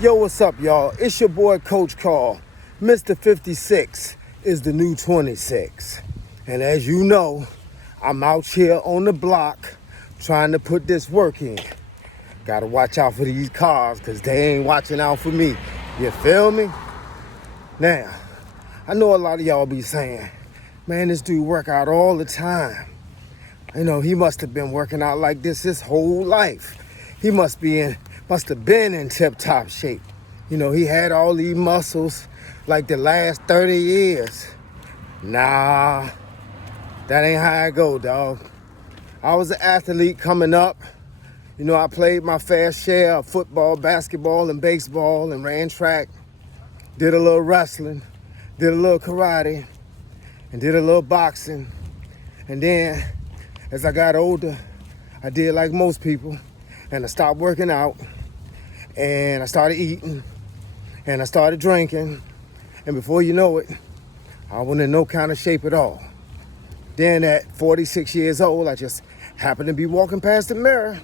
Yo, what's up, y'all? It's your boy, Coach Carl. Mr. 56 is the new 26. And as you know, I'm out here on the block trying to put this work in. Gotta watch out for these cars because they ain't watching out for me. You feel me? Now, I know a lot of y'all be saying, man, this dude work out all the time. You know, he must have been working out like this his whole life. He must have been in tip-top shape. You know, he had all these muscles like the last 30 years. Nah, that ain't how I go, dog. I was an athlete coming up. You know, I played my fair share of football, basketball, and baseball, and ran track. Did a little wrestling, did a little karate, and did a little boxing. And then, as I got older, I did like most people, and I stopped working out, and I started eating, and I started drinking, and before you know it, I wasn't in no kind of shape at all. Then at 46 years old, I just happened to be walking past the mirror,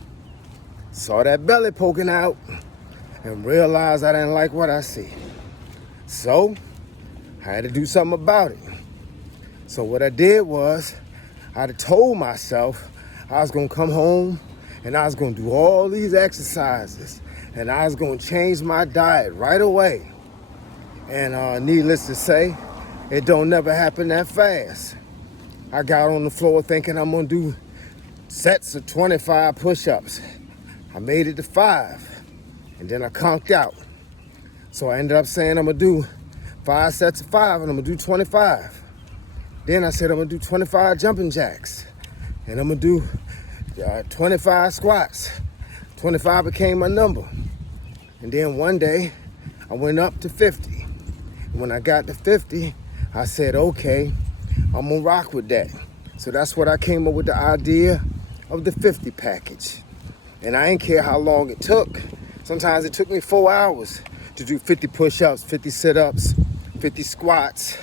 saw that belly poking out, and realized I didn't like what I see. So, I had to do something about it. So what I did was, I told myself I was gonna come home and I was gonna do all these exercises and I was gonna change my diet right away. And needless to say, it don't never happen that fast. I got on the floor thinking I'm gonna do sets of 25 push-ups. I made it to 5 and then I conked out. So I ended up saying I'm gonna do 5 sets of 5 and I'm gonna do 25. Then I said I'm gonna do 25 jumping jacks and I'm gonna do 25 squats. 25 became my number. And then one day I went up to 50. And when I got to 50, I said, okay, I'm gonna rock with that. So that's what I came up with the idea of the 50 package. And I ain't care how long it took. Sometimes it took me 4 hours to do 50 push-ups, 50 sit-ups, 50 squats,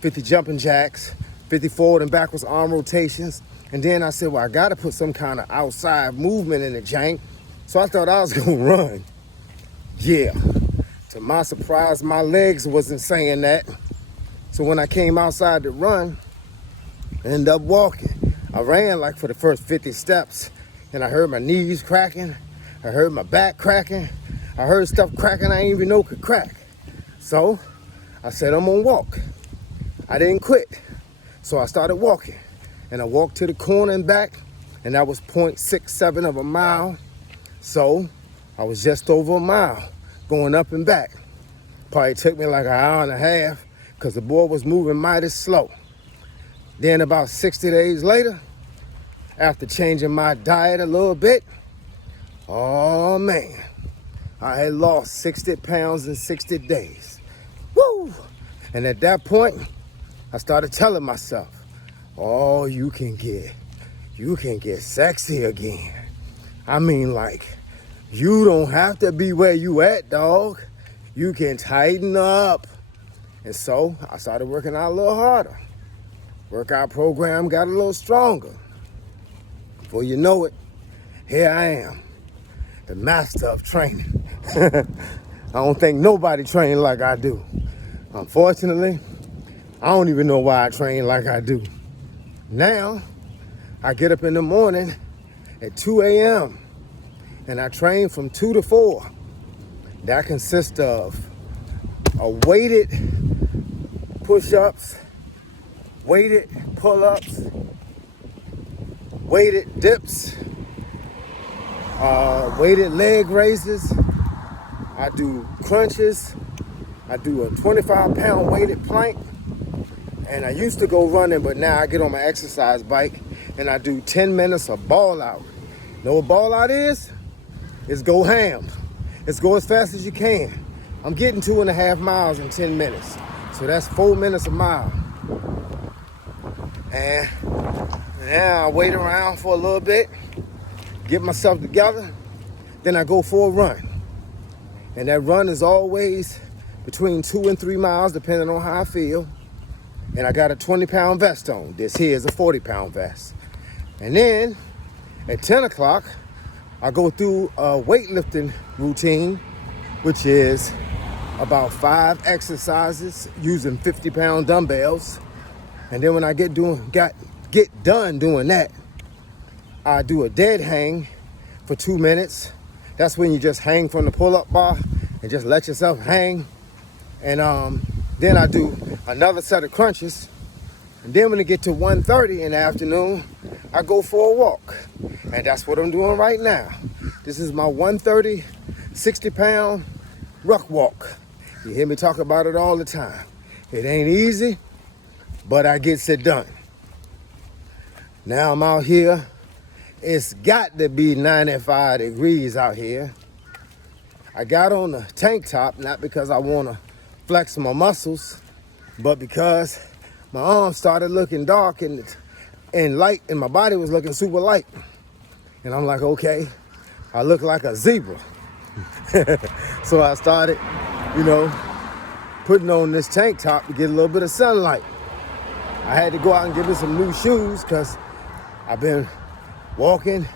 50 jumping jacks, 50 forward and backwards arm rotations. And then I said, well, I gotta put some kind of outside movement in the jank. So I thought I was gonna run. Yeah. To my surprise, my legs wasn't saying that. So when I came outside to run, I ended up walking. I ran like for the first 50 steps and I heard my knees cracking. I heard my back cracking. I heard stuff cracking I didn't even know could crack. So I said, I'm gonna walk. I didn't quit. So I started walking and I walked to the corner and back and that was 0.67 of a mile. So I was just over a mile going up and back. Probably took me like an hour and a half because the boy was moving mighty slow. Then about 60 days later, after changing my diet a little bit, oh man, I had lost 60 pounds in 60 days. Woo! And at that point, I started telling myself, oh, you can get sexy again. I mean, like, you don't have to be where you at, dog. You can tighten up. And so I started working out a little harder. Workout program got a little stronger. Before you know it, here I am, the master of training. I don't think nobody trained like I do. Unfortunately, I don't even know why I train like I do. Now, I get up in the morning at 2 a.m. and I train from 2 to 4. That consists of weighted push-ups, weighted pull-ups, weighted dips, weighted leg raises. I do crunches. I do a 25-pound weighted plank. And I used to go running, but now I get on my exercise bike and I do 10 minutes of ball out. Know what ball out is? It's go ham. It's go as fast as you can. I'm getting 2.5 miles in 10 minutes. So that's 4 minutes a mile. And now I wait around for a little bit, get myself together, then I go for a run. And that run is always between 2 and 3 miles, depending on how I feel. And I got a 20-pound vest on. This here is a 40-pound vest. And then at 10 o'clock, I go through a weightlifting routine which is about 5 exercises using 50-pound dumbbells. And then when I get done doing that, I do a dead hang for 2 minutes. That's when you just hang from the pull-up bar and just let yourself hang. And then I do another set of crunches. And then when it get to 1:30 in the afternoon, I go for a walk. And that's what I'm doing right now. This is my 1:30, 60-pound ruck walk. You hear me talk about it all the time. It ain't easy, but I gets it done. Now I'm out here. It's got to be 95 degrees out here. I got on a tank top, not because I want to flex my muscles, but because my arms started looking dark and light, and my body was looking super light. And I'm like, okay, I look like a zebra. So I started, putting on this tank top to get a little bit of sunlight. I had to go out and get me some new shoes because I've been walking,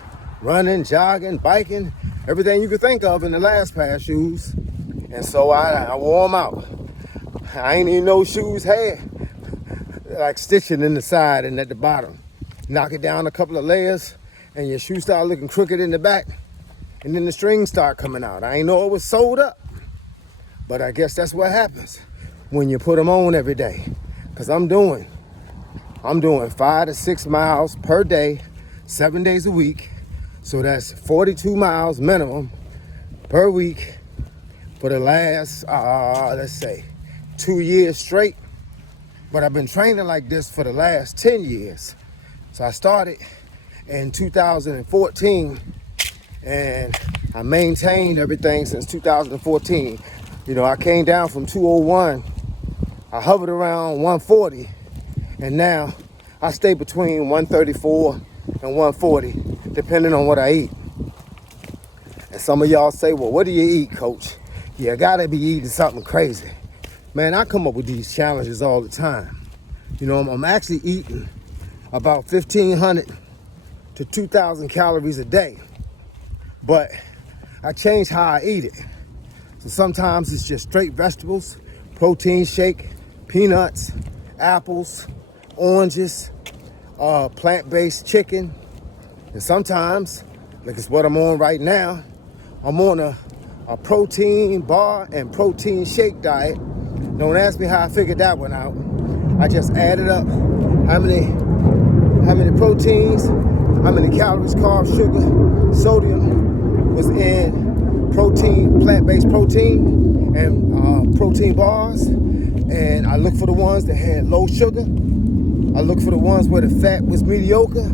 running, jogging, biking, everything you could think of in the last pair of shoes. And so I wore them out. I ain't even no shoes had like stitching in the side and at the bottom. Knock it down a couple of layers and your shoe start looking crooked in the back, and then the strings start coming out. I ain't know it was sewed up, but I guess that's what happens when you put them on every day. Cause I'm doing 5 to 6 miles per day, 7 days a week. So that's 42 miles minimum per week for the last, let's say, 2 years straight. But I've been training like this for the last 10 years. So I started in 2014 and I maintained everything since 2014. I came down from 201. I hovered around 140, and now I stay between 134 and 140, depending on what I eat. And some of y'all say, well, what do you eat, coach? You gotta be eating something crazy. Man, I come up with these challenges all the time. I'm actually eating about 1,500 to 2,000 calories a day, but I change how I eat it. So sometimes it's just straight vegetables, protein shake, peanuts, apples, oranges, plant-based chicken. And sometimes, like it's what I'm on right now, I'm on a protein bar and protein shake diet. Don't ask me how I figured that one out. I just added up how many proteins, how many calories, carbs, sugar, sodium was in protein, plant-based protein and protein bars. And I look for the ones that had low sugar. I look for the ones where the fat was mediocre.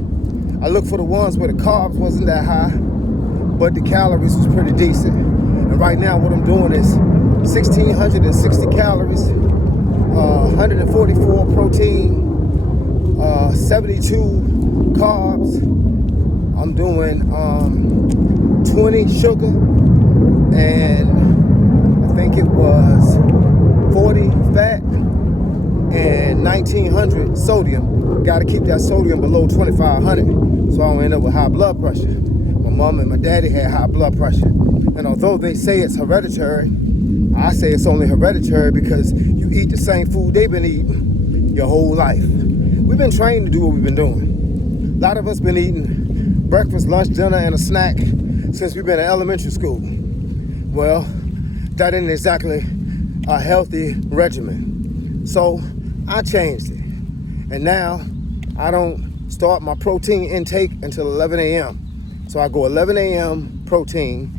I look for the ones where the carbs wasn't that high, but the calories was pretty decent. And right now what I'm doing is 1,660 calories, 144 protein, 72 carbs. I'm doing 20 sugar, and I think it was 40 fat and 1,900 sodium. Got to keep that sodium below 2,500 so I don't end up with high blood pressure. My mom and my daddy had high blood pressure, and although they say it's hereditary, I say it's only hereditary because you eat the same food they've been eating your whole life. We've been trained to do what we've been doing. A lot of us been eating breakfast, lunch, dinner, and a snack since we've been in elementary school. Well, that isn't exactly a healthy regimen. So I changed it. And now I don't start my protein intake until 11 a.m. So I go 11 a.m. protein,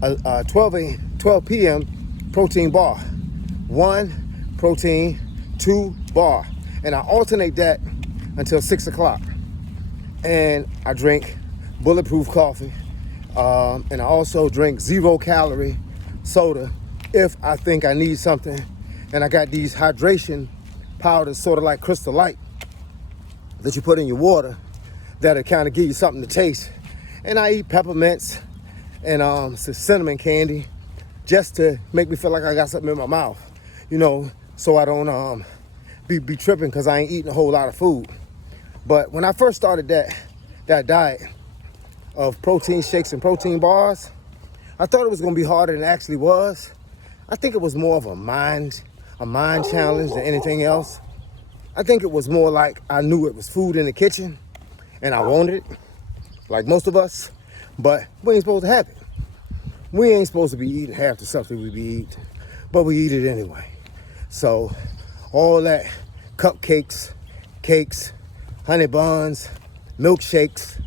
12 p.m. protein bar, 1 protein, 2 bar. And I alternate that until 6 o'clock. And I drink bulletproof coffee. And I also drink 0-calorie soda if I think I need something. And I got these hydration powders, sort of like Crystal Light, that you put in your water that'll kind of give you something to taste. And I eat peppermints and some cinnamon candy just to make me feel like I got something in my mouth, so I don't be tripping because I ain't eating a whole lot of food. But when I first started that diet of protein shakes and protein bars, I thought it was gonna be harder than it actually was. I think it was more of a mind challenge than anything else. I think it was more like I knew it was food in the kitchen and I wanted it, like most of us, but we ain't supposed to have it. We ain't supposed to be eating half the stuff that we be eating, but we eat it anyway. So all that cupcakes, cakes, honey buns, milkshakes,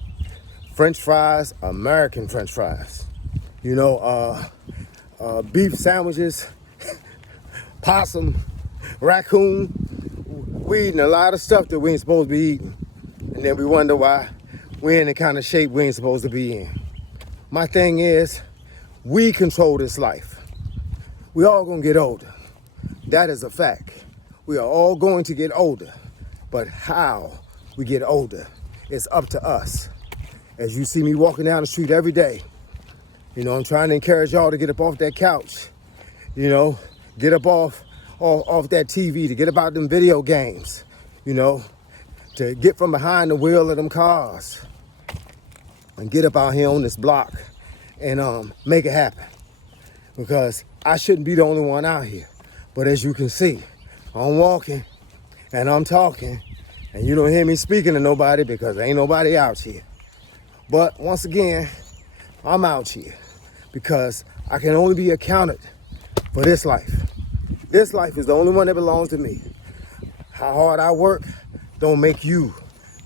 French fries, American French fries, beef sandwiches, possum, raccoon. We eating a lot of stuff that we ain't supposed to be eating. And then we wonder why we're in the kind of shape we ain't supposed to be in. My thing is, we control this life. We all gonna get older. That is a fact. We are all going to get older. But how we get older is up to us. As you see me walking down the street every day, I'm trying to encourage y'all to get up off that couch, get up off that TV, to get about them video games, to get from behind the wheel of them cars and get up out here on this block and make it happen. Because I shouldn't be the only one out here. But as you can see, I'm walking and I'm talking and you don't hear me speaking to nobody because there ain't nobody out here. But once again, I'm out here because I can only be accounted for this life. This life is the only one that belongs to me. How hard I work don't make you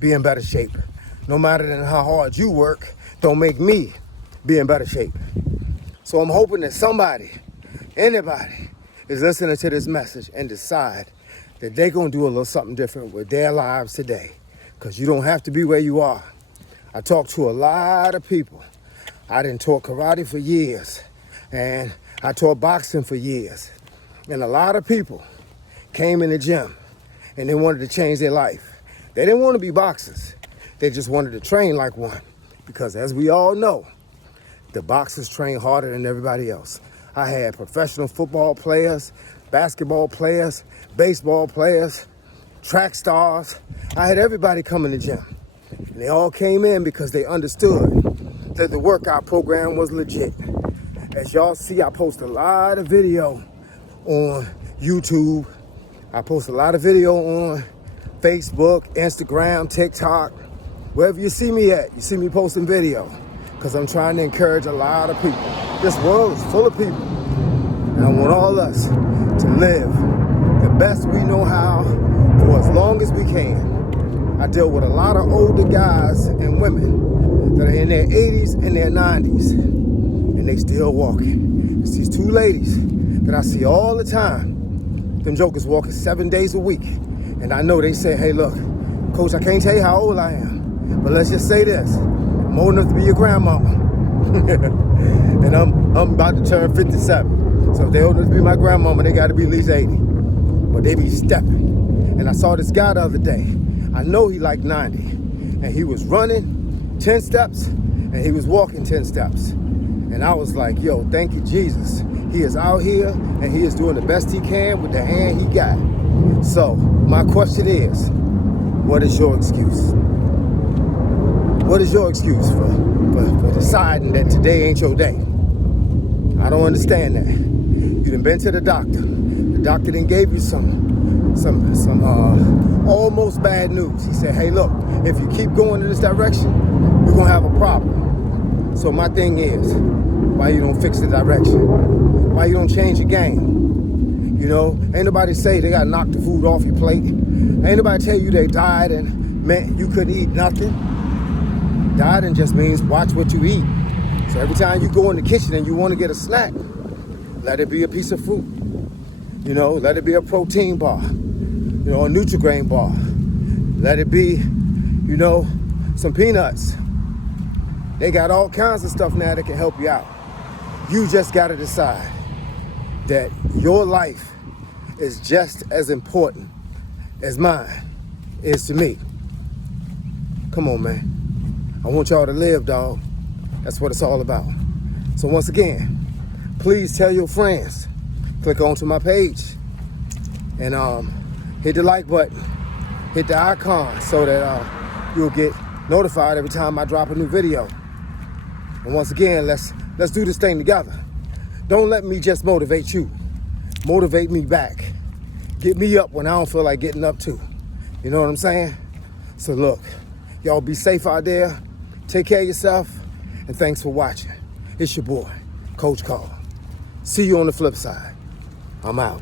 be in better shape. No matter than how hard you work don't make me be in better shape. So I'm hoping that somebody, anybody, is listening to this message and decide that they're gonna do a little something different with their lives today. Because you don't have to be where you are. I talked to a lot of people. I done taught karate for years, and I taught boxing for years. And a lot of people came in the gym and they wanted to change their life. They didn't want to be boxers. They just wanted to train like one. Because as we all know, the boxers train harder than everybody else. I had professional football players, basketball players, baseball players, track stars. I had everybody come in the gym. And they all came in because they understood that the workout program was legit. As y'all see, I post a lot of video on YouTube. I post a lot of video on Facebook, Instagram, TikTok. Wherever you see me at, you see me posting video. Because I'm trying to encourage a lot of people. This world is full of people. And I want all us to live the best we know how for as long as we can. I deal with a lot of older guys and women that are in their 80s and their 90s, and they still walking. It's these two ladies that I see all the time. Them jokers walking 7 days a week. And I know they say, hey, look, Coach, I can't tell you how old I am, but let's just say this. I'm old enough to be your grandmama. And I'm about to turn 57. So if they're old enough to be my grandmama, they got to be at least 80. But they be stepping. And I saw this guy the other day. I know he like 90, and he was running 10 steps, and he was walking 10 steps. And I was like, yo, thank you, Jesus. He is out here, and he is doing the best he can with the hand he got. So my question is, what is your excuse? What is your excuse for deciding that today ain't your day? I don't understand that. You done been to the doctor. The doctor done gave you some almost bad news. He said, hey, look, if you keep going in this direction, we're gonna have a problem. So my thing is, why you don't fix the direction? Why you don't change your game? Ain't nobody say they gotta knock the food off your plate. Ain't nobody tell you they died and meant you couldn't eat nothing. Dieting just means watch what you eat. So every time you go in the kitchen and you want to get a snack, let it be a piece of fruit. Let it be a protein bar, a Nutri-Grain bar. Let it be, some peanuts. They got all kinds of stuff now that can help you out. You just got to decide that your life is just as important as mine is to me. Come on, man. I want y'all to live, dog. That's what it's all about. So once again, please tell your friends. Click onto my page and hit the like button. Hit the icon so that you'll get notified every time I drop a new video. And once again, let's Let's do this thing together. Don't let me just motivate you. Motivate me back. Get me up when I don't feel like getting up too. You know what I'm saying? So look, y'all be safe out there. Take care of yourself. And thanks for watching. It's your boy, Coach Carl. See you on the flip side. I'm out.